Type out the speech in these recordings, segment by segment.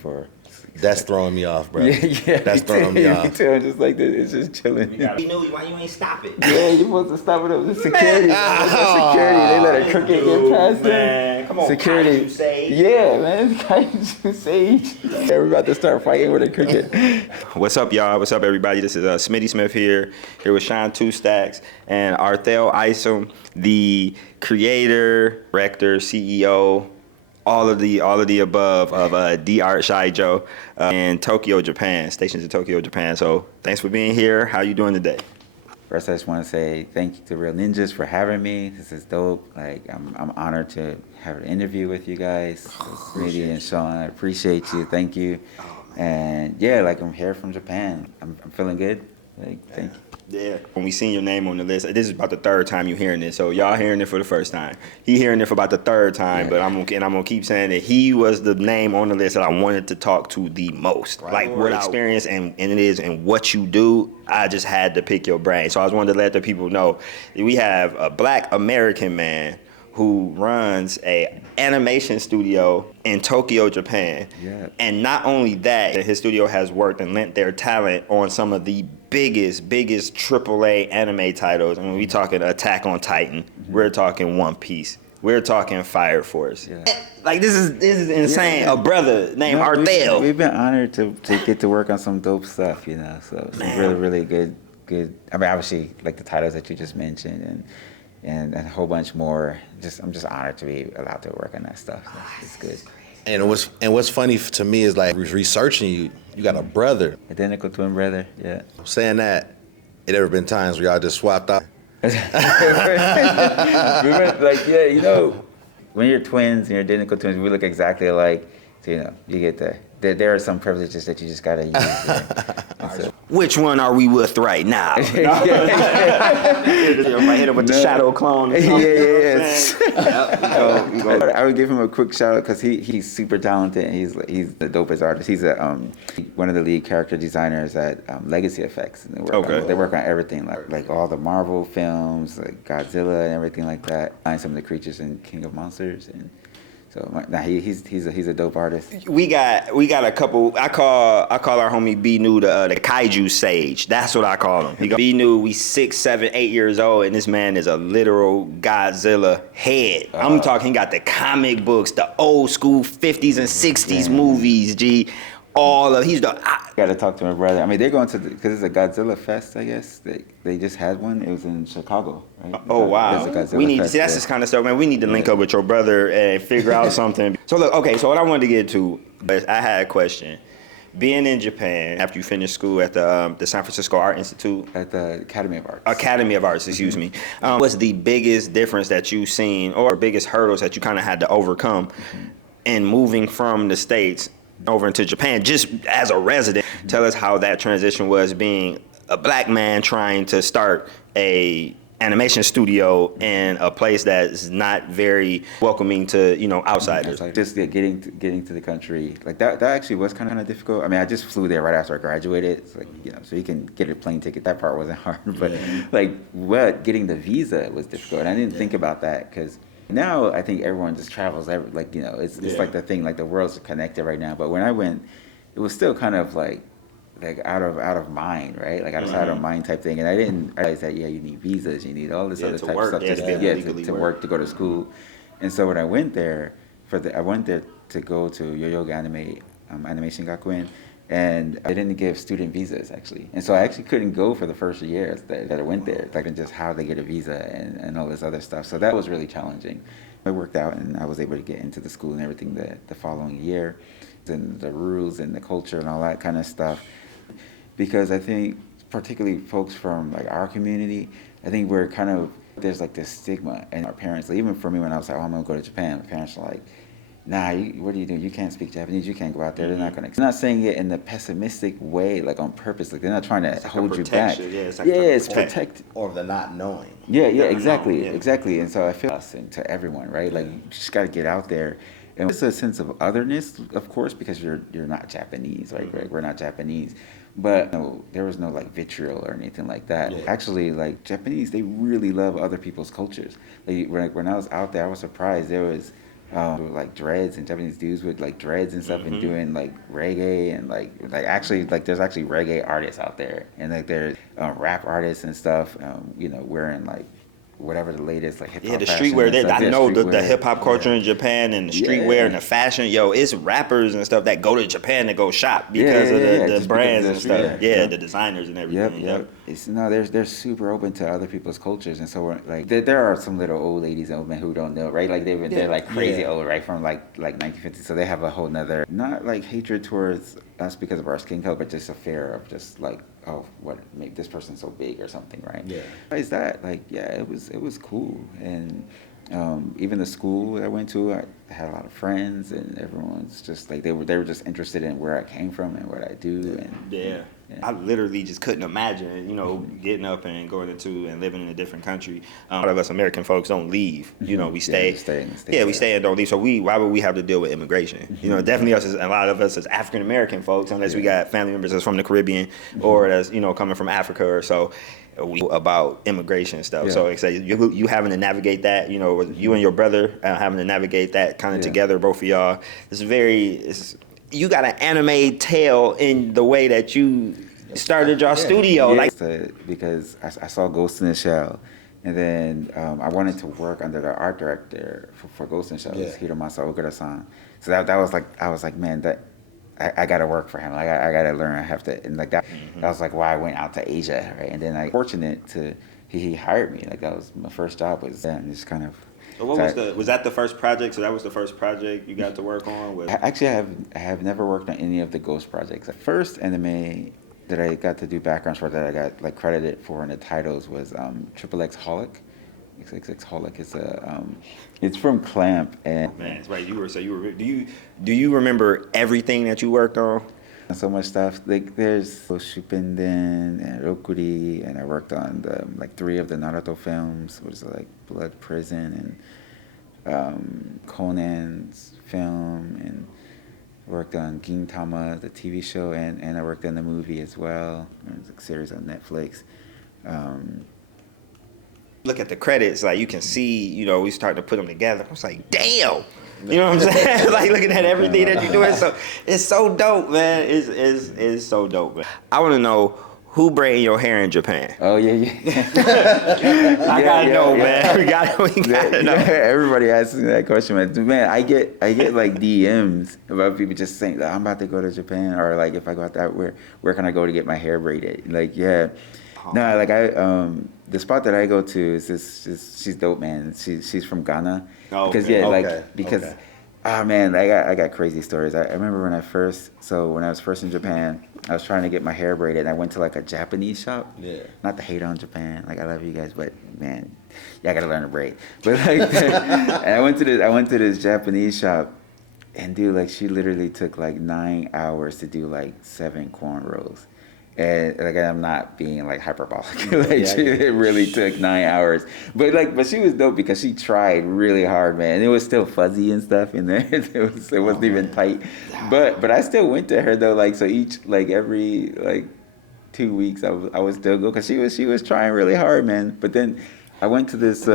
for. That's throwing me off, bro. Yeah. That's throwing me off. Me too. I'm just like, it's just chilling. You know why you ain't stop it. Yeah, you're supposed to stop it up. The security. Security. They let a crooked get past them. Come on, security. Kaiju Sage. Yeah, man. Kaiju Sage. Yeah, we're about to start fighting with a cricket. What's up, y'all? What's up, everybody? This is Smitty Smith here with Sean Two Stacks and Arthell Isom, the creator, director, CEO, all of the above of Shtajio in Tokyo, Japan, stationed in Tokyo, Japan. So thanks for being here. How you doing today? First, I just want to say thank you to Real Ninjas for having me. This is dope. Like, I'm honored to have an interview with you guys. Smitty and Sean, I appreciate you. Thank you. And yeah, like, I'm here from Japan. I'm feeling good. Like, thank you. Yeah. When we seen your name on the list, this is about the third time you hearing this. So y'all hearing it for the first time. He hearing it for about the third time, but I'm gonna keep saying that he was the name on the list that I wanted to talk to the most. Right. Like what experience and it is and what you do. I just had to pick your brain. So I just wanted to let the people know that we have a Black American man who runs a animation studio in Tokyo, Japan. Yeah. And not only that, his studio has worked and lent their talent on some of the biggest AAA anime titles. I mean, we talking Attack on Titan. We're talking One Piece. We're talking Fire Force. Yeah. Like this is insane. Yeah. A brother named Arthell. We've been honored to get to work on some dope stuff, you know. So it's really good. I mean, obviously, like the titles that you just mentioned and a whole bunch more. I'm just honored to be allowed to work on that stuff. So it's good. And what's funny to me is like researching you. You got a brother, identical twin brother. Yeah. Saying that, it ever been times where y'all just swapped out? Like, yeah, you know, when you're twins and you're identical twins, we look exactly alike. So, you know, you get that. There are some privileges that you just gotta use. So. Which one are we with right now? Hit him with the shadow clone. I would give him a quick shout out because he's super talented and he's the dopest artist. He's one of the lead character designers at Legacy Effects. And they work on everything like all the Marvel films, like Godzilla and everything like that. And some of the creatures in King of Monsters and. So now he's a dope artist. We got a couple. I call our homie B New the Kaiju Sage. That's what I call him. B New, we 6, 7, 8 years old, and this man is a literal Godzilla head. I'm talking. He got the comic books, the old school 50s and 60s movies. He's the. Got to talk to my brother. I mean, they're going to because it's a Godzilla Fest. I guess they just had one. It was in Chicago, right? Oh wow! We need to see that's this kind of stuff, man. We need to link up with your brother and figure out something. So look, okay. So what I wanted to get to, I had a question. Being in Japan after you finished school at the San Francisco Art Institute, at the Academy of Arts. Academy of Arts, excuse me. What's the biggest difference that you've seen, or biggest hurdles that you kind of had to overcome in moving from the States over into Japan, just as a resident? Tell us how that transition was being a Black man trying to start a animation studio in a place that's not very welcoming to, outsiders. Just getting to the country, like that actually was kind of difficult. I mean, I just flew there right after I graduated. It's like, so you can get a plane ticket. That part wasn't hard, but getting the visa was difficult. And I didn't think about that because now I think everyone just travels. It's like the thing, like the world's connected right now. But when I went, it was still kind of like out of mind, right? Like outside of mind type thing. And I didn't realize that, you need visas, you need all this other type of stuff to work, to go to school. And so when I went there, I went there to go to Yoyogi Animation Gakuen, and I didn't give student visas actually. And so I actually couldn't go for the first year that I went there, like just how they get a visa and all this other stuff. So that was really challenging. It worked out and I was able to get into the school and everything the following year, and the rules and the culture and all that kind of stuff. Because I think particularly folks from like our community, I think there's like this stigma, and our parents, like, even for me when I was like, I'm gonna go to Japan, my parents were like, nah, what are you doing? You can't speak Japanese. You can't go out there. They're not gonna. They're not saying it in the pessimistic way, like on purpose. Like they're not trying to hold you back. It's protect. Or the not knowing. Yeah, exactly. And so I feel us and to everyone, right? Like you just got to get out there. And it's a sense of otherness, of course, because you're not Japanese, right? Right? We're not Japanese. But there was no like vitriol or anything like that. Yeah. Actually, like Japanese, they really love other people's cultures. Like when I was out there, I was surprised. There was like dreads, and Japanese dudes with like dreads and stuff, and doing like reggae, and like actually like there's actually reggae artists out there, and like there's rap artists and stuff, you know, wearing like whatever the latest like hip hop. Yeah, the streetwear. Stuff. I know the hip hop culture in Japan and the streetwear and the fashion. Yo, it's rappers and stuff that go to Japan to go shop because of the brands and stuff. Yeah, the designers and everything. Yep. It's, no, they're super open to other people's cultures, and so we're, like there are some little old ladies and old men who don't know, right? Like they're like crazy old, right, from like 1950. So they have a whole nother, not like hatred towards us because of our skin color, but just a fear of just like, oh, what make this person so big or something, right? Yeah. Besides that, like, yeah, it was cool, and even the school I went to, I had a lot of friends, and everyone's just like they were just interested in where I came from and what I do, and I literally just couldn't imagine, you know, getting up and going into and living in a different country. A lot of us American folks don't leave. You know, we stay. We stay and don't leave. So why would we have to deal with immigration? You know, definitely a lot of us as African American folks, unless we got family members that's from the Caribbean or that's, you know, coming from Africa or so. We about immigration stuff. So it's like you having to navigate that, you know, you and your brother having to navigate that kind of together, both of y'all. You got an anime tale in the way that you started your studio. Like, because I saw Ghost in the Shell, and then I wanted to work under the art director for Ghost in the Shell, Hiromasa Okura-san. So that was like, I was like, man, that I got to work for him. Like I got to learn. I have to, and like that. That was like why I went out to Asia, right? And then I fortunate to he hired me. Like that was my first job. Was just kind of. So was that the first project? So that was the first project you got to work on? Actually, I have never worked on any of the Ghost projects. The first anime that I got to do backgrounds for, that I got like credited for in the titles, was XXX Holic. XXX Holic is it's from Clamp, and man, it's right. Do you remember everything that you worked on? So much stuff. Like there's Shupenden and Rokuri, and I worked on like 3 of the Naruto films, which is like Blood Prison and Conan's film, and worked on Gintama, the TV show, and I worked on the movie as well. It's a series on Netflix. Look at the credits, like you can see, you know, we started to put them together. I was like, damn. You know what I'm saying? Like looking at everything that you're doing. So it's so dope, man. It's so dope, man. I want to know who braided your hair in Japan. Oh yeah. I gotta know, man. We gotta know. Everybody asks me that question, man. Man, I get like DMs about people just saying, I'm about to go to Japan, or like if I go out there, where can I go to get my hair braided? Like no, like the spot that I go to is she's dope, man. She's from Ghana. Oh, because oh man, I got crazy stories. I remember when I was first in Japan, I was trying to get my hair braided, and I went to like a Japanese shop. Yeah. Not to hate on Japan, like I love you guys, but man, I gotta learn to braid. But like, and I went to this Japanese shop, and dude, like she literally took like 9 hours to do like 7 cornrows. And like I'm not being like hyperbolic, it really took 9 hours. But she was dope because she tried really hard, man. And it was still fuzzy and stuff in there. It wasn't even tight. But I still went to her though. Like so every 2 weeks I would still go because she was trying really hard, man. But then I went to this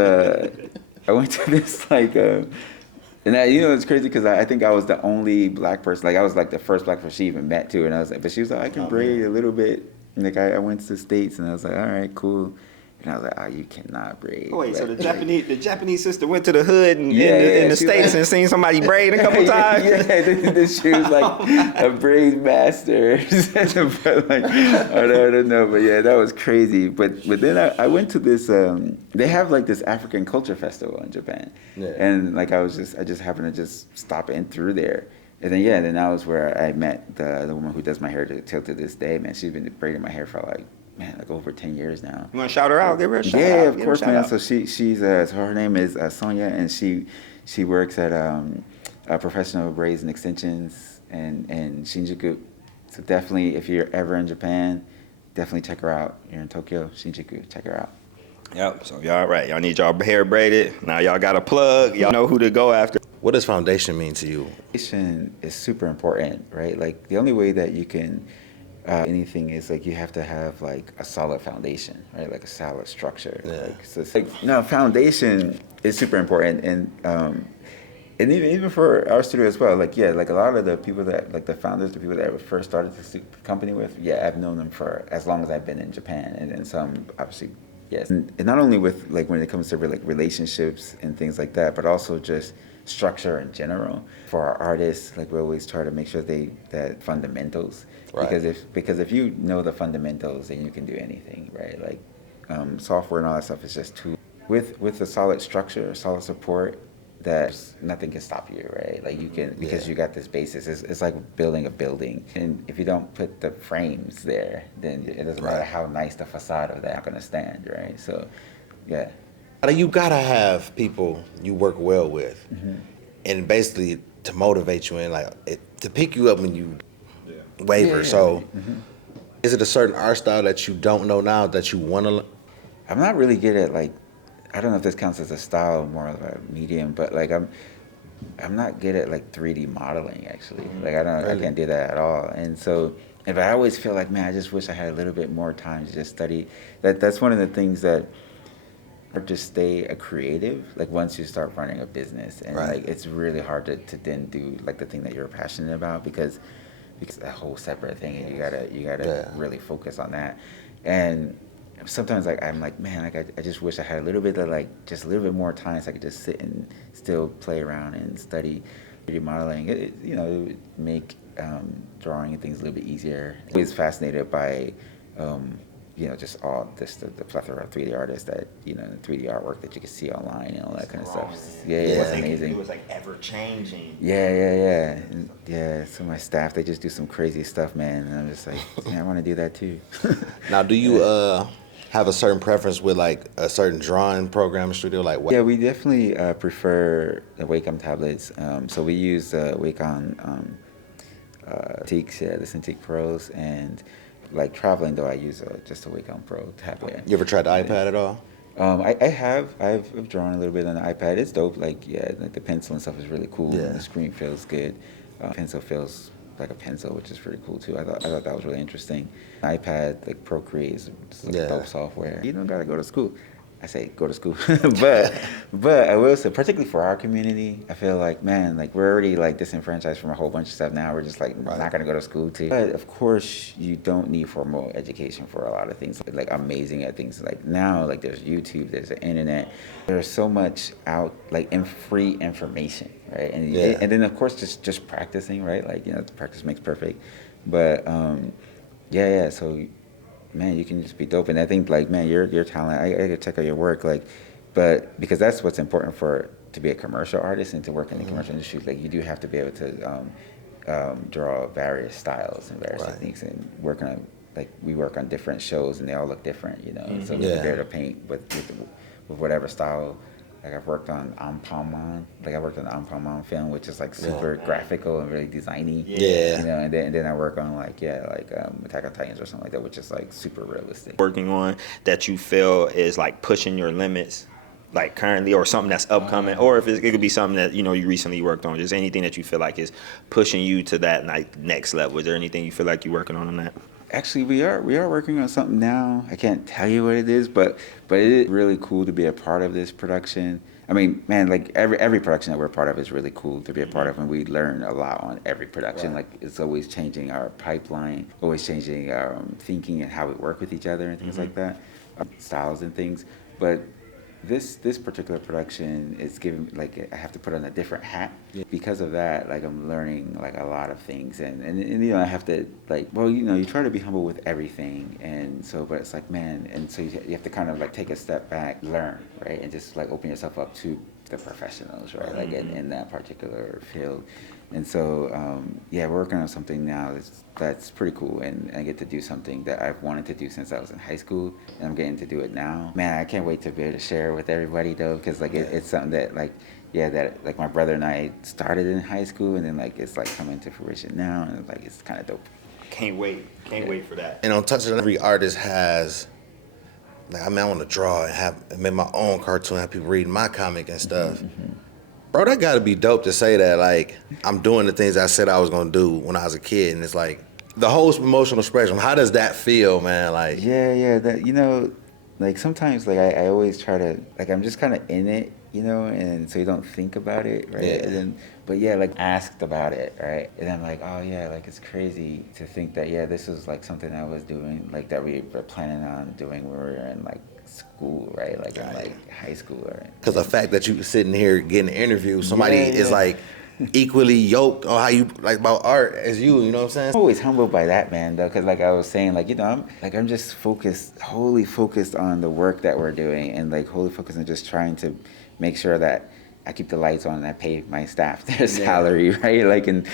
and it's crazy because I think I was the only black person. Like I was like the first black person she even met too. And I was like, but she was like, I can braid a little bit. And like I went to the States, and I was like, all right, cool. And I was like, oh, you cannot braid. Oh, wait, so the Japanese sister went to the hood in the States and seen somebody braid a couple times? She was like a braid master. But like, I don't know, but yeah, that was crazy. But then I went to this. They have like this African culture festival in Japan, and like I just happened to just stop in through there. And then that was where I met the woman who does my hair till to this day, man. She's been braiding my hair for like over 10 years now. You want to shout her out? Give her a shout out. Yeah, of course, man. So she's so her name is Sonia, and she works at Professional Braids and Extensions and Shinjuku. So definitely, if you're ever in Japan, definitely check her out. You're in Tokyo, Shinjuku, check her out. Yep. So y'all right. Y'all need y'all hair braided. Now y'all got a plug. Y'all know who to go after. What does foundation mean to you? Foundation is super important, right? Like the only way that you can anything is like you have to have like a solid foundation, right? Like a solid structure. Yeah. So it's like foundation is super important, and And even for our studio as well, like, yeah, like a lot of the people that, like the founders, the people that I first started the company with, yeah, I've known them for as long as I've been in Japan. And then some, obviously, yes. And not only with, like, when it comes to, like, relationships and things like that, but also just structure in general. For our artists, like, we always try to make sure that fundamentals. Right. Because if you know the fundamentals, then you can do anything, right? Like, software and all that stuff is just too, with a solid structure, solid support, that nothing can stop you, right? Like you can, because you got this basis. It's like building a building, and if you don't put the frames there, then it doesn't matter how nice the facade of that not gonna stand, right? So, yeah. You gotta have people you work well with, and basically to motivate you and to pick you up when you waver. So, is it a certain art style that you don't know now that you want to? I'm not really good at, like, I don't know if this counts as a style, more of a medium, but like I'm not good at like 3D modeling actually. Like I can't do that at all. And so if I always feel like, man, I just wish I had a little bit more time to just study. That's one of the things that just stay a creative. Like once you start running a business, and like it's really hard to then do like the thing that you're passionate about because it's a whole separate thing, and you gotta really focus on that. And sometimes like I'm like, man, like I just wish I had a little bit of like just a little bit more time so I could just sit and still play around and study 3D modeling. It would make drawing and things a little bit easier. I was fascinated by just all this the plethora of 3D artists that the 3D artwork that you can see online and all that kind of stuff. Yeah, it was amazing. It was like ever changing. Yeah. So my staff, they just do some crazy stuff, man, and I'm just like, yeah, I want to do that too. Now, do you have a certain preference with like a certain drawing program studio? Like what? Yeah, we definitely prefer the Wacom tablets. So we use Wacom Cintiqs, the Cintiq Pros, and like traveling though, I use just a Wacom Pro tablet. You ever tried the iPad at all? I've drawn a little bit on the iPad. It's dope. Like like the pencil and stuff is really cool. Yeah. And the screen feels good. Pencil feels like a pencil, which is pretty cool too. I thought that was really interesting. iPad, like Procreate, is like dope software. You don't gotta go to school. I say go to school, but I will say, particularly for our community, I feel like, man, like we're already like disenfranchised from a whole bunch of stuff now. We're just like not gonna go to school too. But of course, you don't need formal education for a lot of things. Like amazing at things like now, like there's YouTube, there's the internet, there's so much out like in free information, right? And and then of course just practicing, right? Like practice makes perfect. But so. Man, you can just be dope, and I think like, man, your talent. I gotta check out your work, like, but because that's what's important to be a commercial artist and to work in the commercial industry. Like, you do have to be able to draw various styles and various techniques, and work on like we work on different shows, and they all look different, So we're able to paint with whatever style. Like I've worked on Anpanman. Like I worked on the Anpanman film, which is like super graphical and really designy. Yeah. And then I work on Attack on Titans or something like that, which is like super realistic. Working on that you feel is like pushing your limits, like currently, or something that's upcoming, or if it could be something that you recently worked on. Just anything that you feel like is pushing you to that like next level. Is there anything you feel like you're working on that? Actually, we are working on something now. I can't tell you what it is, but it is really cool to be a part of this production. I mean, man, like every production that we're a part of is really cool to be a part of, and we learn a lot on every production. Like it's always changing our pipeline, always changing our thinking and how we work with each other and things like that, styles and things. But this particular production is giving, like, I have to put on a different hat. Because of that, like, I'm learning like a lot of things, and I have to, like, well, you try to be humble with everything, and so, but it's like, man, and so you have to kind of like take a step back, learn, right, and just like open yourself up to the professionals, right, like in that particular field. And so, we're working on something now that's pretty cool, and I get to do something that I've wanted to do since I was in high school, and I'm getting to do it now. Man, I can't wait to be able to share with everybody, though, because like it's something that that like my brother and I started in high school, and then like it's like coming to fruition now, and like it's kind of dope. Can't wait for that. And on touch of every artist has, like, I want to draw and make my own cartoon, have people reading my comic and stuff. Bro, that gotta be dope to say that, like, I'm doing the things I said I was gonna do when I was a kid, and it's like, the whole emotional spectrum, how does that feel, man? Like, that, like, sometimes, like, I always try to, like, I'm just kind of in it, you know, and so you don't think about it, right? Yeah. And then, but yeah, like asked about it, right? And I'm like, oh yeah, like it's crazy to think that, yeah, this is like something I was doing, like that we were planning on doing when we were in like school, right? Like in like high school. Because the fact that you sitting here getting an interview, somebody Yeah, is yeah. like equally yoked on how you like about art as you know what I'm saying? I'm always humbled by that, man, though, because like I was saying, like, you know, I'm just wholly focused on the work that we're doing, and like wholly focused on just trying to make sure that I keep the lights on and I pay my staff their salary, right? Like, and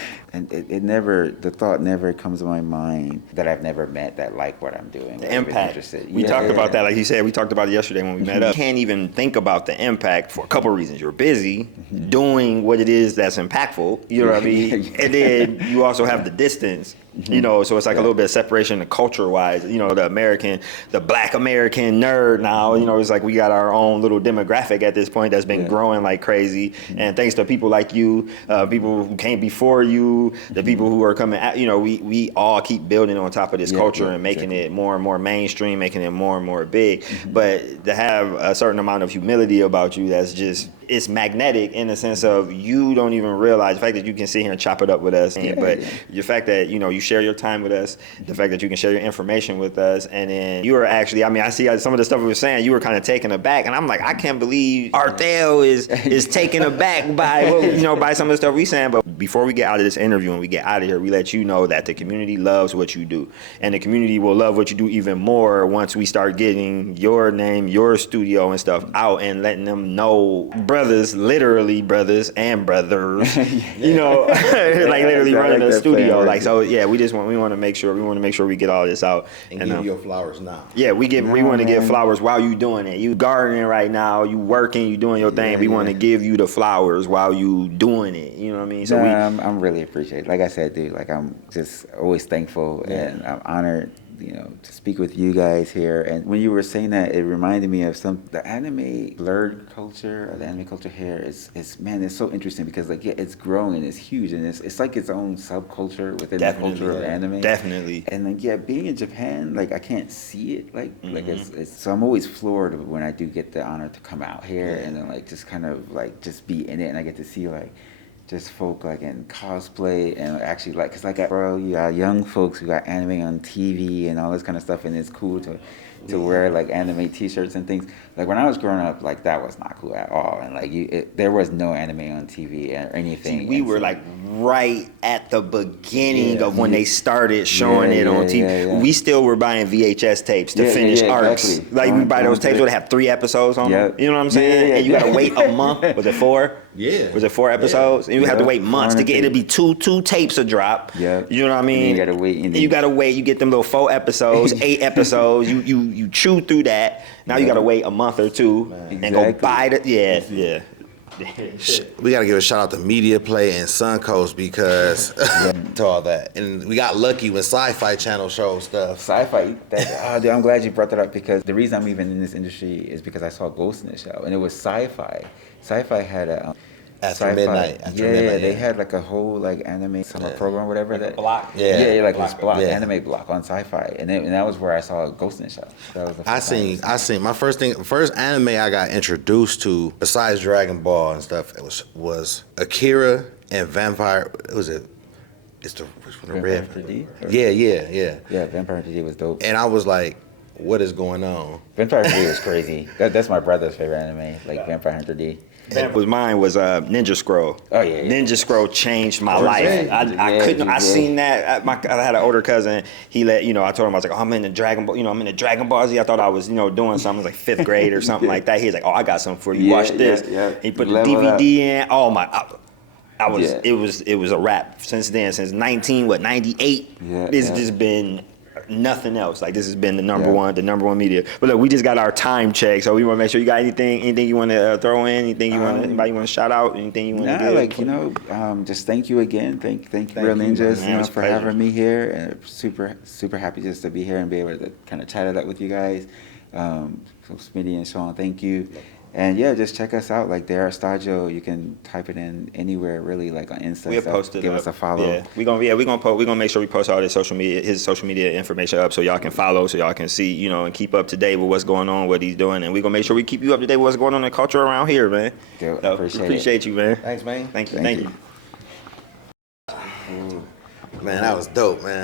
it never, the thought never comes to my mind that I've never met that like what I'm doing. The impact. Interested. We talked about that, like you said, we talked about it yesterday when we met up. You can't even think about the impact for a couple of reasons. You're busy doing what it is that's impactful, you know what I mean? And then you also have the distance, you know, so it's like a little bit of separation culture-wise. You know, the black American nerd now, you know, it's like we got our own little demographic at this point that's been growing like crazy. And thanks to people like you, people who came before you, the people who are coming out, you know, we all keep building on top of this culture and making it more and more mainstream, making it more and more big. But to have a certain amount of humility about you, that's just, it's magnetic in the sense of you don't even realize the fact that you can sit here and chop it up with us. But the fact that, you know, you share your time with us, the fact that you can share your information with us, and then you are actually, I mean, I see some of the stuff we were saying, you were kind of taken aback, and I'm like, I can't believe Arthell is taken aback by, you know, by some of the stuff we saying. But before we get out of this interview and we get out of here, we let you know that the community loves what you do, and the community will love what you do even more once we start getting your name, your studio and stuff out, and letting them know brothers, literally brothers and brothers, you know, like literally running the studio. Like, so yeah, we want to make sure we get all this out And give you your flowers now. Yeah, we want to give flowers while you doing it. You gardening right now, you working, you doing your thing. We want to give you the flowers while you doing it. You know what I mean? So I'm really appreciative. Like I said, dude, like I'm just always thankful and I'm honored, you know, to speak with you guys here. And when you were saying that, it reminded me of the anime blurred culture, or the anime culture here is man, it's so interesting because like, yeah, it's growing and it's huge, and it's like its own subculture within the culture of anime. Definitely. And like, yeah, being in Japan, like I can't see it, like it's so I'm always floored when I do get the honor to come out here and then like just kind of like just be in it, and I get to see like just folk like in cosplay and actually like, cause like bro, you got young folks who got anime on TV and all this kind of stuff, and it's cool to wear like anime T-shirts and things. Like when I was growing up, like that was not cool at all, and like there was no anime on TV or anything. See, we were like right at the beginning of when they started showing it on TV. We still were buying VHS tapes to finish arcs. Exactly. Like we buy those tapes would have 3 episodes on them. You know what I'm saying? And you gotta wait a month. Was it 4? Yeah. Was it 4 episodes? And you have to wait months to get it'll be two tapes a drop. Yeah. You know what I mean? And you gotta wait. And you gotta wait. You get them little 4 episodes, 8 episodes. You chew through that. Now you gotta wait a month or 2 and go buy the We gotta give a shout out to Media Play and Suncoast because to all that, and we got lucky when Sci-Fi Channel showed stuff. Sci-fi. Dude, I'm glad you brought that up because the reason I'm even in this industry is because I saw Ghost in the Shell, and it was Sci-Fi. Sci-Fi had a After midnight. They had like a whole like anime summer program, whatever that block. Like this block, anime block on Sci-Fi, and that was where I saw Ghost in the Shell. That was the first I seen my first anime I got introduced to besides Dragon Ball and stuff. It was Akira and Vampire. It's the red. Hunter D? Yeah. Vampire Hunter D was dope. And I was like, what is going on? Vampire Hunter D was crazy. That's my brother's favorite anime, like Vampire Hunter D. Mine was Ninja Scroll. Oh yeah. Ninja Scroll changed my life. I couldn't. I seen that. I had an older cousin. He I told him I was like, oh, I'm in the Dragon Ball. I'm in the Dragon Ball Z. I thought I was doing something like 5th grade or something like that. He was like, oh, I got something for you. Watch this. He put the DVD in. Oh my. It was a wrap. Since then, since 98. It's just been nothing else. Like this has been the number one media. But look, we just got our time check, so we want to make sure you got anything you want to throw in, anybody you want to shout out, anything you want to give. Just thank you again. Thank you, Real Ninjas, for having me here, and super happy just to be here and be able to kind of chat it up with you guys. So Smitty and Sean, thank you. And yeah, just check us out. Like there, Shtajio. You can type it in anywhere, really, like on Insta. We'll stuff. post it Give up. us a follow. Yeah, we're gonna make sure we post all his social media information up so y'all can follow, so y'all can see, you know, and keep up to date with what's going on, what he's doing, and we're gonna make sure we keep you up to date with what's going on in the culture around here, man. Good. So, Appreciate you, man. Thanks, man. Thank you. Thank you. Man, that was dope, man.